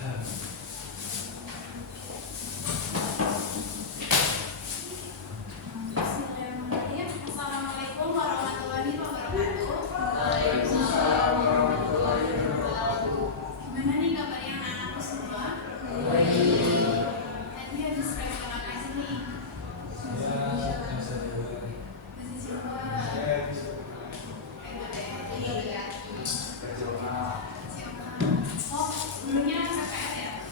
Assalamualaikum warahmatullahi wabarakatuh. Waalaikumsalam warahmatullahi wabarakatuh. Gimana nih kabarnya anak-anakku semua? Tadi habis sekolah apa sih nih? Masih coba. Oh, sebelumnya KPR ya?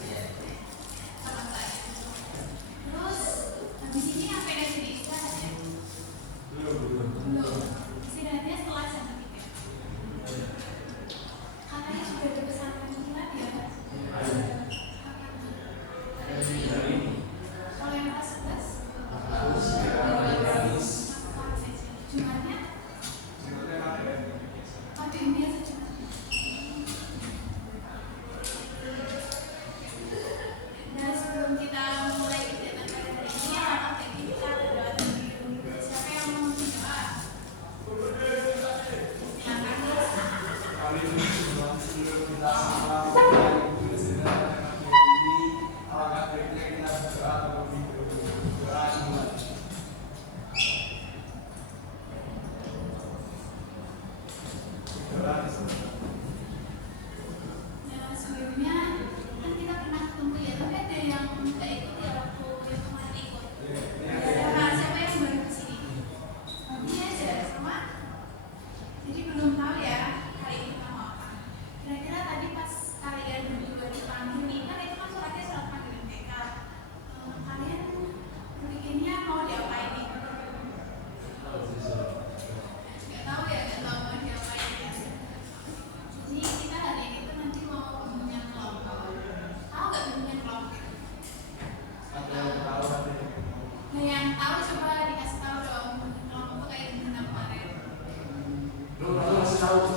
Sama saya. Terus habis ini apa yang jadi istirahat ya? Belum. Istirahatnya setelah jam 3. Katanya sudah ada pesantren kilat ya? Kalau yang kelas 11? Jumatnya? Oh, yang biasa Jumat. Nah, sebelum kita mulai kegiatan pada hari ini, alangkah baiknya kita berdoa terlebih dahulu. Siapa yang mau berdoa? Silakan. Nah, sebelumnya kan kita pernah ketemu ya, tapi ada yang nggak ikut ya waktu yang kemarin ikut. Nah, siapa yang baru kesini? Ini aja sama. Jadi belum tahu ya hari ini mau apa. Kira-kira tadi pas kalian berdua dipanggil nih, kan itu kan suratnya surat panggilan TK. Kalian berpikirnya mau diapain nih? Nggak tahu ya, nggak tahu mau diapain ya. Jadi kita hari ini tuh nanti mau bimbingan kelompok. Tahu nggak bimbingan kelompok? Nah, yang tahu coba dikasih tahu dong bimbingan kelompok tuh kayak gimana kemarin. Kasih tahu.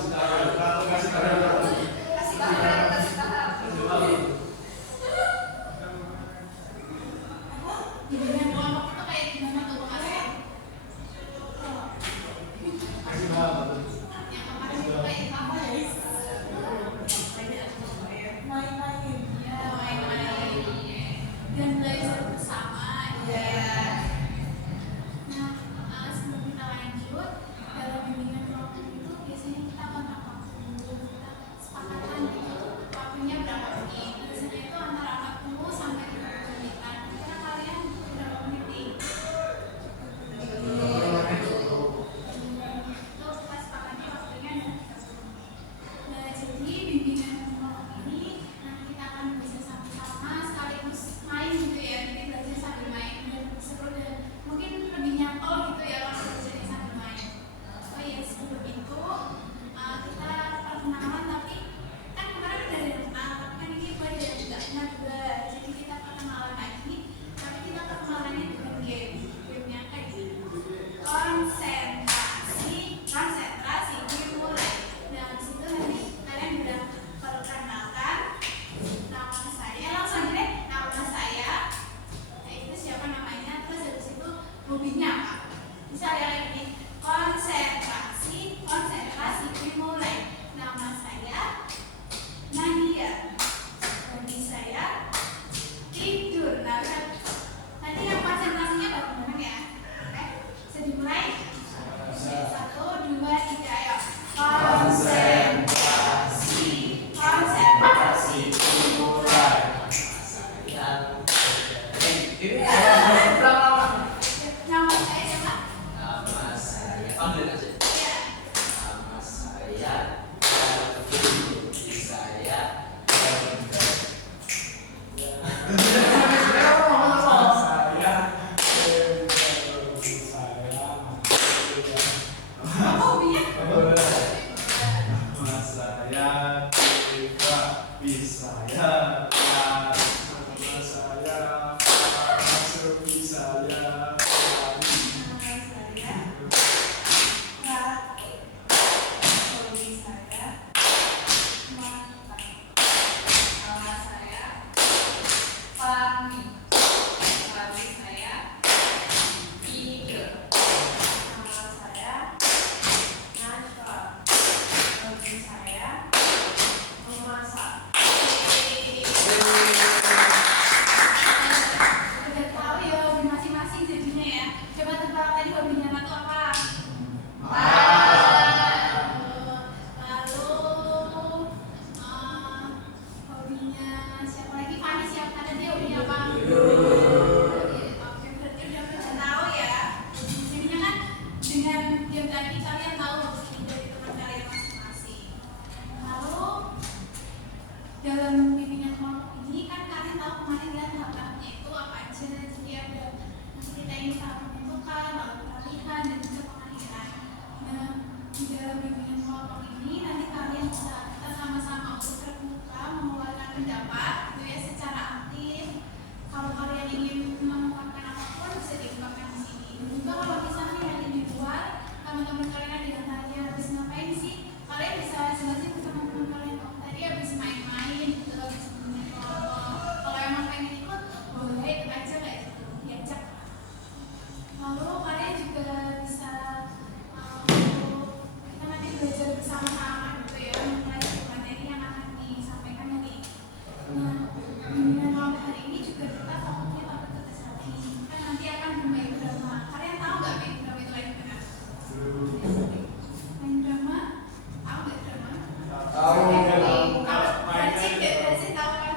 Bimbingan kelompok itu kayak gimana tuh kemarin? Yang kemarin itu kayak apa ya? Ya, main-main dan belajar bersama. Nah, sebelum kita lanjut dalam bimbingan kelompok itu biasanya kita kontak waktu dulu, kita sepakatan gitu waktunya berapa menit. Biasanya itu antara 40 sampai 30 menitan. Kira kalian berapa menit nih? Itu kita sepakatnya waktunya adalah 30 menit. Nah, jadi bimbingan kelompok ini nanti kita akan bisa sama-sama sekaligus main gitu ya. Nanti belajar sambil main dan seru dan mungkin lebih nyantol gitu ya kalau belajarnya sambil main. Oh iya, sebelum itu kita perkenalan, tapi kan kemarin udah ada kenal, tapi kan ini buat yang tidak kenal juga. Jadi kita perkenalan lagi, tapi kita perkenalannya dengan game-nya kayak gini. Konsentrasi dimulai. Nah, disitu nanti kalian udah perkenalkan nama saya, langsung aja deh nama saya. Nah, itu siapa namanya, terus habis itu hobinya apa. Bisa ada lagi nih, konsentrasi dimulai. Nama saya Nadia, hobi saya tidur. Nah, tadi yang konsentrasinya bagaimana ya? Oke, bisa dimulai? 1, 2, 3, ayo. Konsentrasi dimulai. Nama saya siapa? Iya. Apa hobinya? Hobi saya memasak. pendapat gitu ya secara aktif. Kalau kalian ingin mengungkapkan apapun bisa diungkapkan di sini. Juga kalau misalnya lagi di luar, teman-teman kalian ada yang tanya habis ngapain sih? Kalian bisa jelasin ke teman-teman kalian, oh tadi habis main-main gitu, habis main kelompok. Kalau emang pengen ikut, boleh ikut aja kayak gitu, diajak. Lalu kalian juga bisa kita nanti belajar bersama-sama gitu ya, mempelajari materi yang akan disampaikan nanti. Nah, dengan malam hari ini juga kita fokusnya pada kesehatan. Kan nanti akan bermain drama. Kalian tahu nggak main drama itu kayak gimana? Main drama? Tahu nggak drama? Tahu. Berarti tahu kan?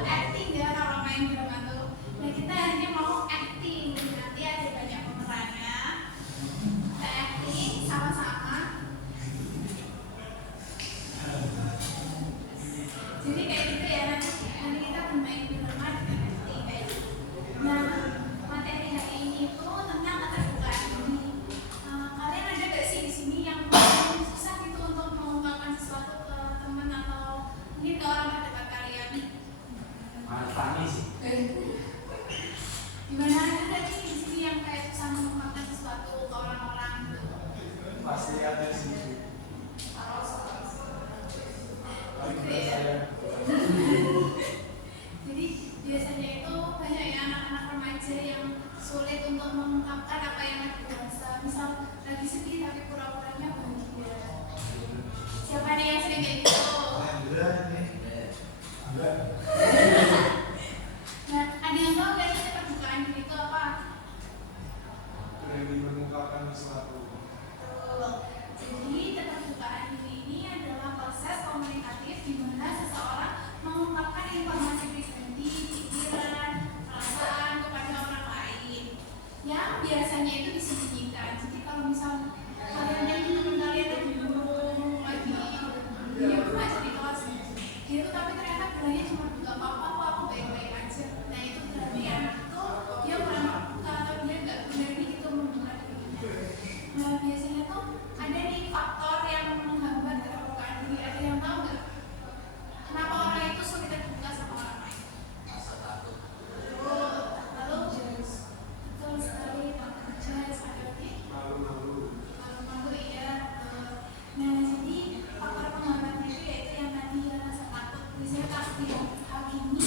Acting ya kalau main drama tuh. Nah kita hanya mau acting. Nanti ada banyak pemerannya. Kita acting sama-sama. Jadi kayak gitu ya, nanti kita bermain drama dengan acting kayak gitu. Nah, materi hari ini itu tentang keterbukaan ini. Kalian ada gak sih di sini yang susah gitu untuk mengungkapkan sesuatu ke teman atau mungkin ke orang terdekat kalian? Tani sih. Gimana ada gak sih di sini yang kayak susah mengungkapkan sesuatu ke orang-orang gitu? Pasti ada sih. Gitu ya. Jadi biasanya itu banyak ya anak-anak remaja yang sulit untuk mengungkapkan apa yang lagi dirasa. Misal lagi sedih tapi pura-puranya bahagia. Siapa nih yang sering kayak gitu? Nah, ada yang tahu gak sih keterbukaan diri itu apa? Berani mengungkapkan sesuatu. Jadi keterbukaan diri ini adalah proses komunikatif di mana seseorang mengungkapkan informasi pribadi, pikiran, perasaan kepada orang lain yang biasanya itu disembunyikan. Jadi kalau misal kalian dan teman kalian lagi murung, lagi diam aja di kelas gitu, tapi ternyata bilangnya cuma nggak apa-apa kok, aku baik-baik aja. Nah itu berarti anak itu dia kurang terbuka atau dia nggak berani gitu membuka dirinya. Nah biasanya tuh ada nih faktor yang menghambat keterbukaan diri. Ada yang tahu nggak? Kenapa orang itu sulit terbuka sama orang lain? Rasa takut. Lalu betul sekali Pak Jas, ada lagi? Malu-malu ya. Nah jadi faktor penghambatnya itu yaitu yang tadi ya rasa takut. Biasanya pas dihakimi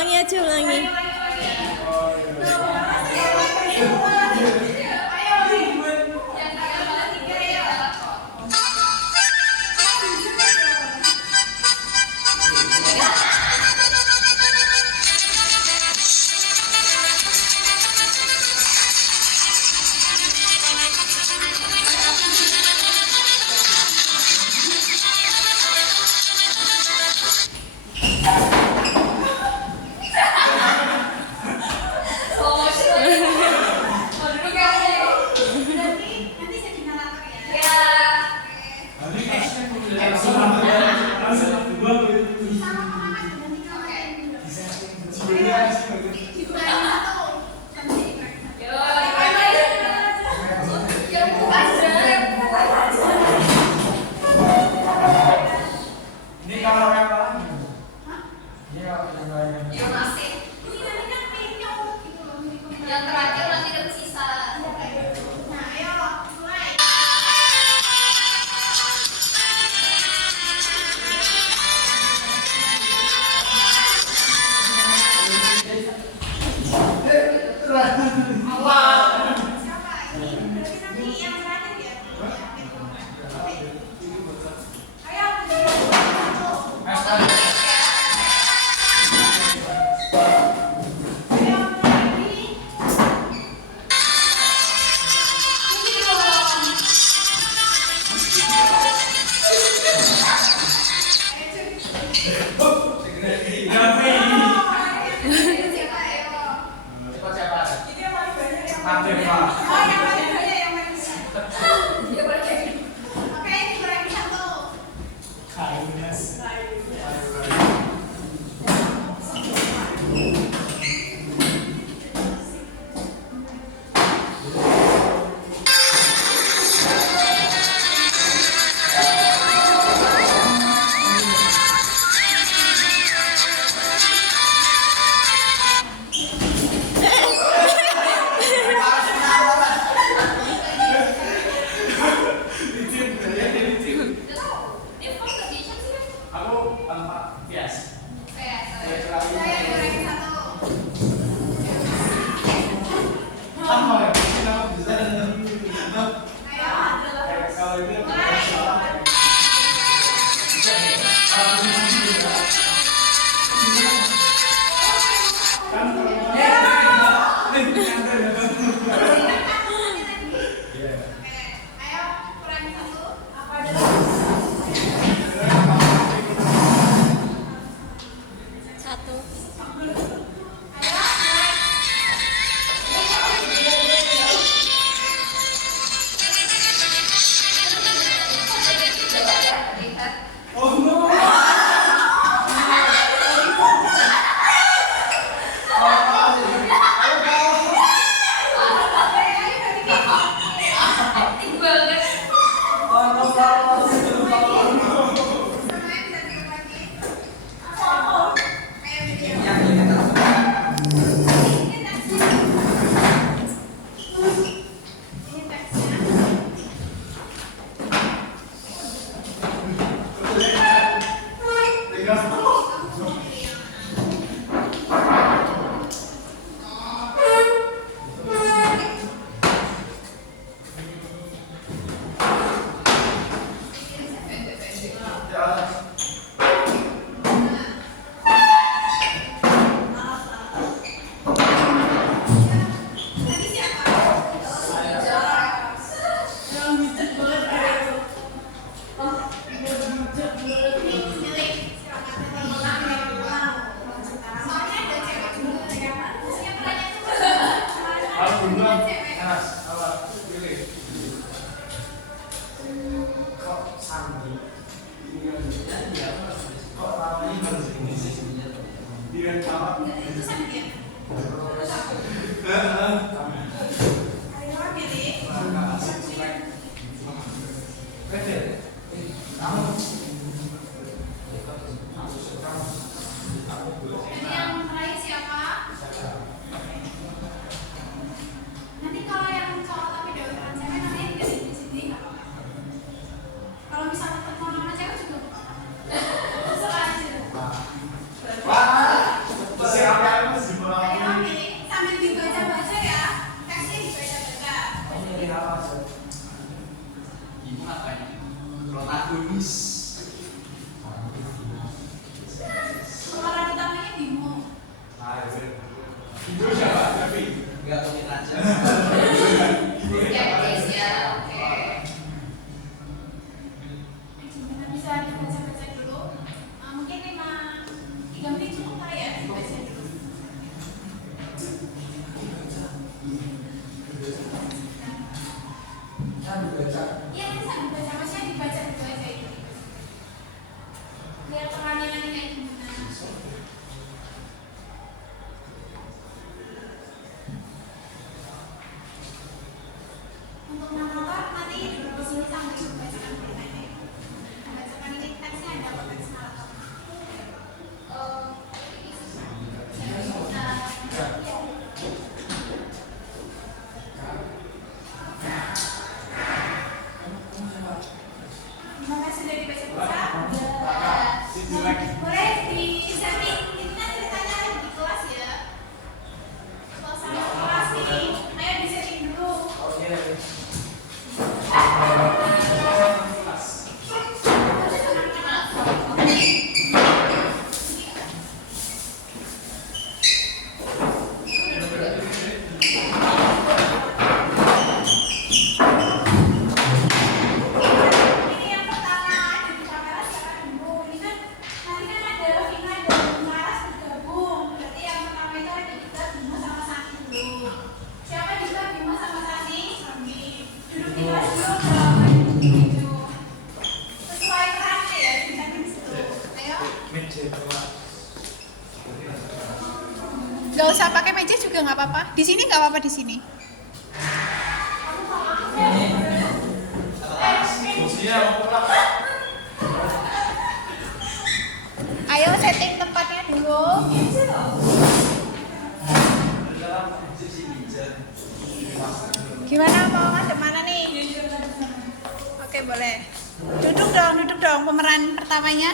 ulangi aja, ulangi. Nanti jadi narator ya. Nanti kasih sama pemanas ganti ini kalau yang lain. Iya, yang lain. Yang terakhir nanti dapat sisa. Nah, ayo mulai. Siapa? Ini berarti nanti yang terakhir ya. Ayo, satu. Ayo, lagi. Ini dong. Siapa ayo? Cepat siapa? Ini yang paling banyak yang Nanti Pak. Oh, yang paling banyak yang paling banyak. Dia boleh kayak gitu. Oke, kurangi satu. Kayunes. Dia tahu. Dia first edition sih kan? Aku tanpa bias. Kayak Saya kurangi satu. Sama ya. Kenapa bisa? Ayo. Kalau itu Mulai. kan kalau Iya. Oke, ayo kurangi satu. Apa ada? Satu. Ayo, mulai. Oh no. acting banget. Semuanya bisa duduk lagi. Ayo, video. Ini teksnya. Kamu pilih yang mana? Tadi siapa? Ini milik siapa? Soalnya ada cewek juga ya kan? Maksudnya pertanyaan itu Kalau duluan, cewek. Anas, awal pilih. Kok Sandi? Kok namanya harus ini sih? Dia tahu. Itu sama dia. Ayo pilih. Jadi yang terakhir siapa? Nanti kalau yang cowok tapi dewetan cewek nanti dikasih di sini nggak apa-apa. Kalau misalnya ketemu nama cewek juga nggak apa-apa. Terserah aja. Wah, siapa Gak usah pakai meja juga nggak apa-apa. Di sini nggak apa-apa di sini. Fungsinya mau pulang. Ayo setting tempatnya dulu. Gimana mau ngadep mana nih? Oke boleh. Duduk dong pemeran pertamanya.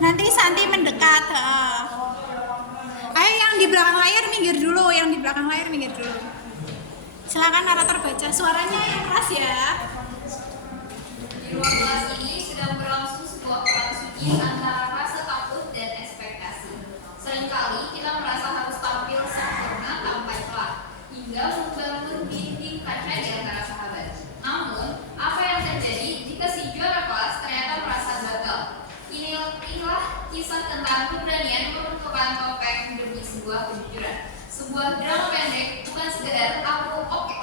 Nanti Santi mendekat. Ayo yang di belakang layar minggir dulu, Silakan narator baca suaranya yang keras ya. Di ruang kelas ini sedang berlangsung sebuah perang suci antara rasa takut dan ekspektasi. Seringkali kita merasa harus tampil sempurna tanpa celah, hingga membangun dinding kaca di antara sahabat. Namun, apa yang terjadi jika si juara kelas ternyata merasa gagal? Inilah kisah tentang keberanian meruntuhkan topeng demi sebuah kejujuran. Sebuah drama pendek, bukan sekedar aku oke.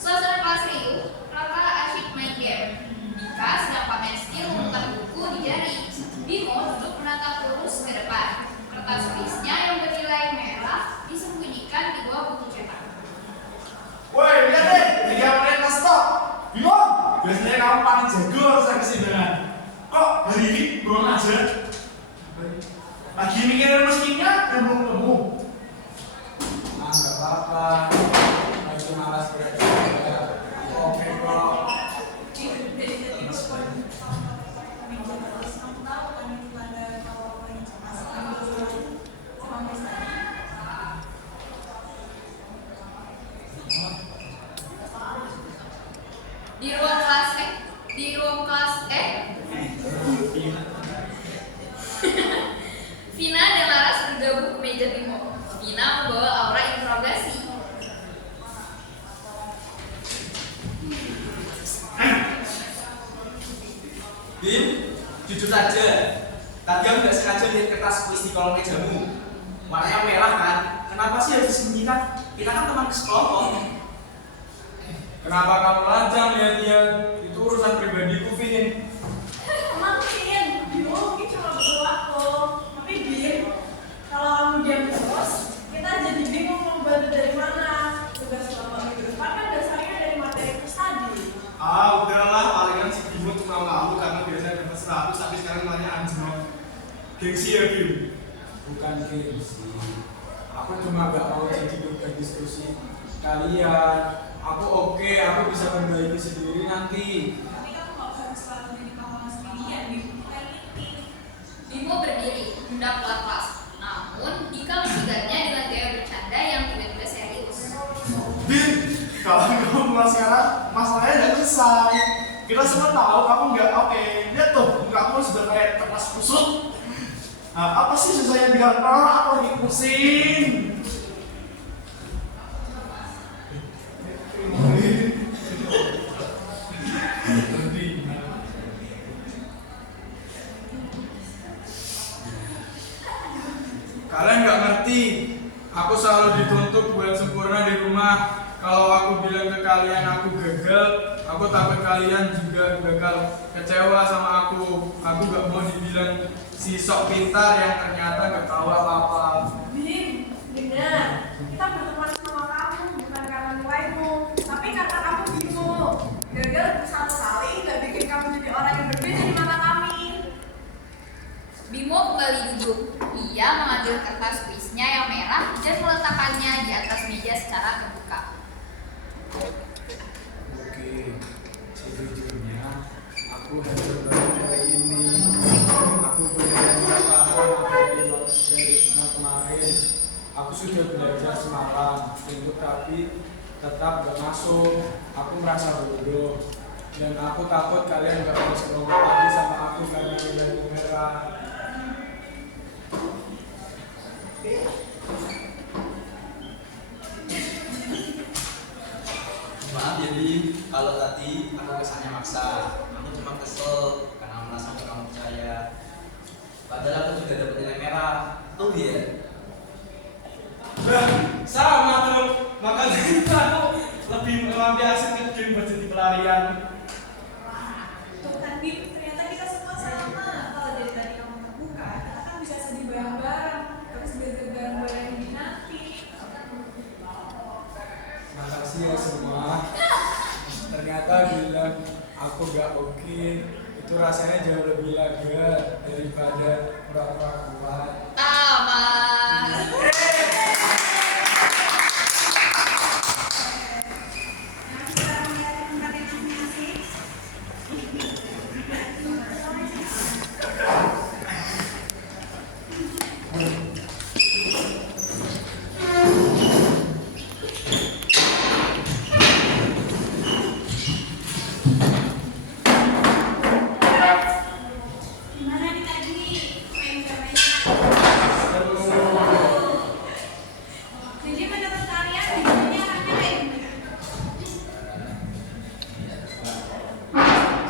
Suasana kelas riuh, Raka asyik main game. Dika sedang pamer skill memutar buku di jari. Bimo duduk menatap lurus ke depan. Kertas tulisnya yang bernilai merah disembunyikan di bawah buku cetak. Woi, lihat deh, tiga menit pas stop. Bingung? Biasanya kamu paling jago harus kesimbangan. Kok hari ini belum aja? Lagi mikirin mesinnya dan belum ketemu. Nggak apa-apa, lagi malas belajar. Oke kok. Di ruang kelas Vina dan Laras bergabung ke meja Bimo. Vina membawa aura interogasi. Bim, jujur saja. Tadi aku nggak sengaja lihat kertas tulis di kolom mejamu. Warnanya merah kan? Kenapa sih harus disembunyikan? Kita kan teman sekelompok. Kenapa kamu lancang lihat-lihat? Itu urusan pribadiku, Vin. Emang Vin, Bimo mungkin cuma butuh waktu. Tapi Bim, kalau kamu diam terus, kita jadi bingung mau bantu dari mana. Tugas kelompok minggu depan kan dasarnya dari materi itu tadi. Ah, udahlah, palingan si Bimo tuh malu karena biasanya dapat 100 tapi sekarang nanya anjlok. Gengsi ya, Bim? Bukan gengsi. Aku cuma gak mau jadi beban diskusi kalian. Aku oke, aku bisa perbaiki sendiri nanti. Tapi kamu nggak usah selalu jadi kamu sendirian, Bim. Kayak ini. Bimo berdiri, hendak kelas. Namun, Dika mencegatnya dengan gaya bercanda yang tiba-tiba serius. Bim, kalau kamu mulai sekarang, masalahnya udah selesai. Kita semua tahu kamu nggak oke. Lihat tuh, kamu sudah kayak kertas kusut. Nah, apa sih susahnya bilang, aku lagi pusing. Kalian nggak ngerti. Aku selalu dituntut buat sempurna di rumah. Kalau aku bilang ke kalian aku gagal, aku takut kalian juga gagal. Kecewa sama aku. Aku gak mau dibilang si sok pintar yang ternyata gak tahu apa-apa. Bim, dengar. Kita berteman sama kamu bukan karena nilaimu, tapi karena kamu Bimo. Gagal satu kali nggak bikin kamu jadi orang yang berbeda di mata kami. Bimo kembali duduk. Ia mengambil kertas tulisnya yang merah dan meletakkannya di atas meja secara terbuka. Oke, sejujurnya aku hancur banget hari ini. Aku benar-benar nggak paham dari kemarin. Aku sudah belajar semalam untuk tapi tetap gak masuk. Aku merasa bodoh dan aku takut kalian gak mau sekelompok lagi sama aku karena nilai merah. Maaf ya Bim, kalau tadi aku kesannya maksa. Aku cuma kesel karena merasa gak kamu percaya. Padahal aku juga dapat nilai merah. Oh iya. Sama tuh, makanya aku lebih asik ke game buat jadi pelarian. Tuh kan Bim, ternyata kita semua sama. Kalau daripada pura-pura kuat. Tamat. Nah, kita melihat tempat yang masing-masing. Gimana nih tadi? Main gamenya? Jadi menurut kalian videonya arahnya kayak gimana?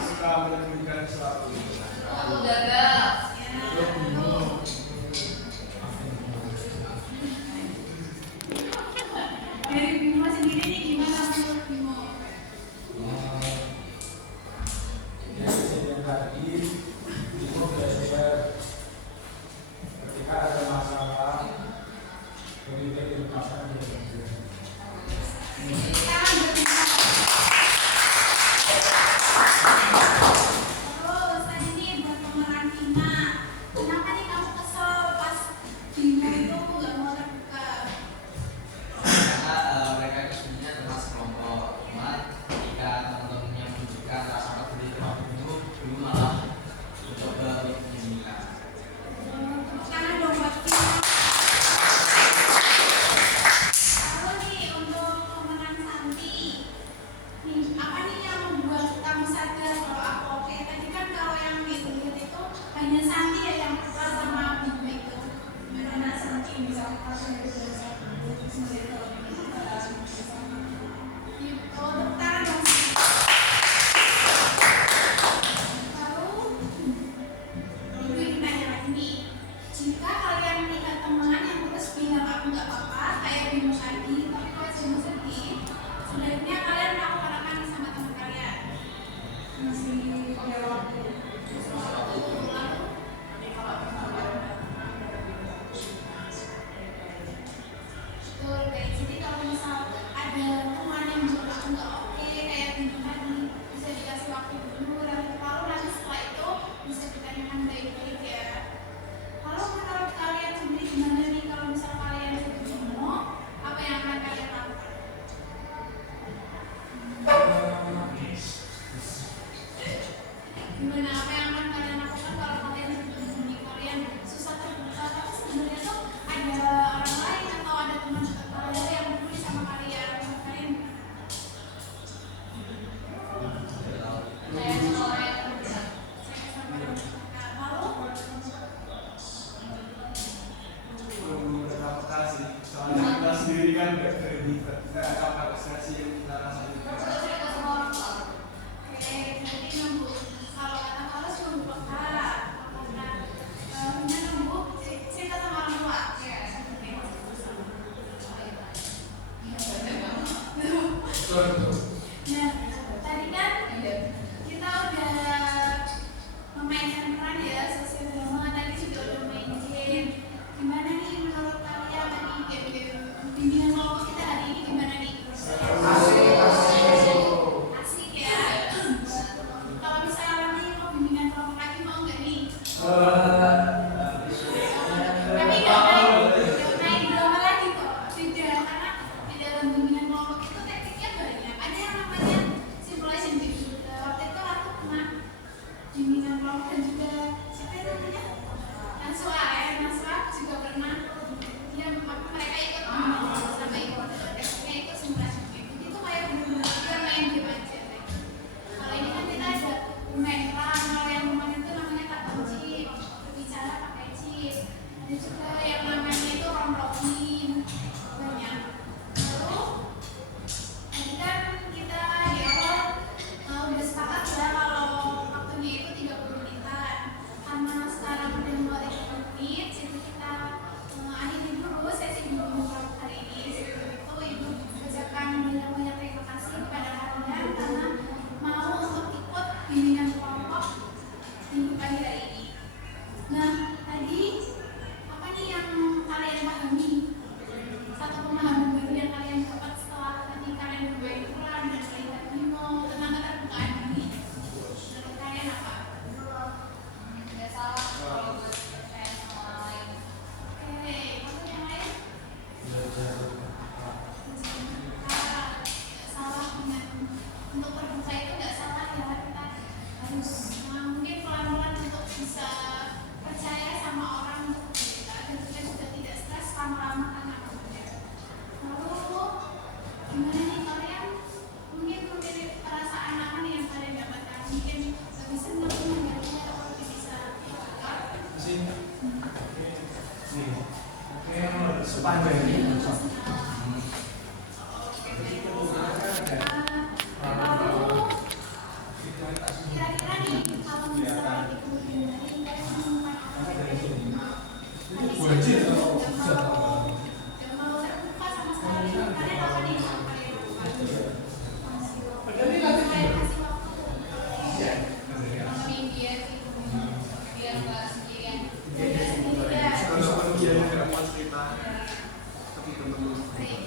Suka menyembunyikan sesuatu. Aku gagal. Ya, tuh. Dari Bimo sendiri nih gimana menurut Bimo? Yang kejadian tadi, Bimo belajar ketika ada masalah, lebih baik dilepaskan dulu. Kita berbicara. Terus tadi nih buat pemeran Tina, kenapa nih kamu kesel pas Bimo itu nggak mau terbuka? Karena mereka itu sebenarnya adalah sekelompok, cuman ketika teman-temannya menunjukkan rasa peduli terhadap itu, dulu malah mencoba untuk menyembunyikan. Tepuk tangan dong buat Tina. Lalu nih untuk pemeran Santi, nih apa nih yang membuat kamu sadar kalau aku oke? Tadi kan kalau yang lihat itu hanya Santi ya yang peka sama Bimo itu. Gimana Santi bisa peka sama Bimo? Gitu, tepuk tangan dong. Lalu gue ingin tanya lagi nih, jika kalian melihat teman yang terus bilang aku nggak apa-apa kayak Bimo tadi, tapi kalau Bimo sedih, sebaiknya kalian melakukan apa nih sama teman kalian? Masih pakai waktu. Betul guys, jadi kalau misal ada teman yang bilang aku nggak oke kayak Bimo tadi, bisa dikasih waktu dulu dan lalu nanti setelah itu bisa ditanyakan baik-baik ya. Kalau menurut kalian sendiri gimana nih kalau misal kalian jadi Bimo, apa yang akan kalian lakukan? Gimana apa yang akan kalian lakukan kalau kalian jadi Bimo nih? Kalian susah terbuka, tapi sebenarnya tuh ada orang lain atau ada teman dekat kalian yang peduli sama kalian. Kalian Saya seorang yang terbuka. saya sama lalu sih. Nih, sepanjang ini. Kira-kira nih kalau misalnya di kemudian hari kalian menemukan orang tapi nggak mau terbuka sama sekali, kalian apa nih yang kalian lakukan? Kalian kasih waktu Nemenin dia sih, biar nggak sendirian. udah sendirian. Kalau dia nggak mau cerita, tapi temen Baik.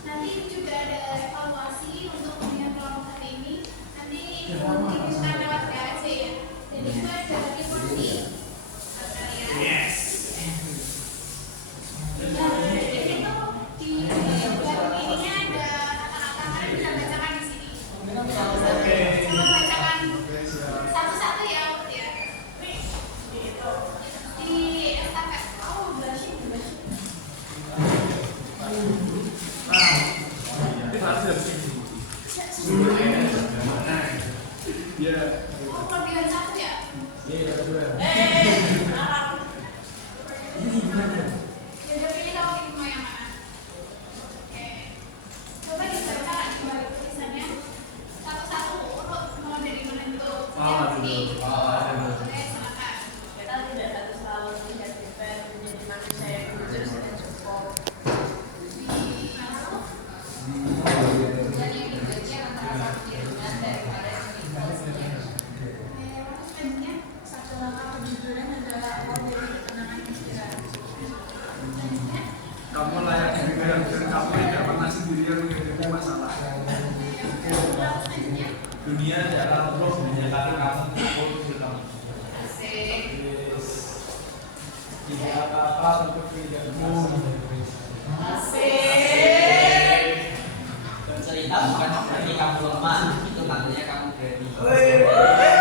Nanti juga ada evaluasi untuk pembinaan kelompok hari ini. Nanti dikirimkan lewat PAC ya. Dan itu ada reporti buat kalian. yes. Dan ini tuh di bagian ininya ada kata-kata kalian bisa bacakan di sini. Coba bacakan satu-satu ya, Ut ya. Di estafet. Oh, blushing. Ya. Oh, kelebihan satu ya? Iya, betul. Ya udah pilih kamu pilih mau yang mana? Oke. Coba dibaca kembali tulisannya. Satu-satu urut mau dari mana dulu? Yang sini. Oke, silakan. Kita tidak harus selalu melihat kita menjadi manusia yang jujur sudah cukup. Di mana tuh? Dan yang dibagi antara satu dengan daripada yang dibagi. Oke, apa selanjutnya? Satu langkah kejujuran adalah awal dari ketenangan inspirasi. Selanjutnya. Kamu layak dibilang dan kamu tidak pernah sendirian menghadapi masalah. Selanjutnya. Dunia adalah roh menyatakan kamu untuk kamu. Asik. Tidak apa-apa untuk dirimu. Bercerita bukan berarti kamu lemah, itu tandanya kamu berani. Woi.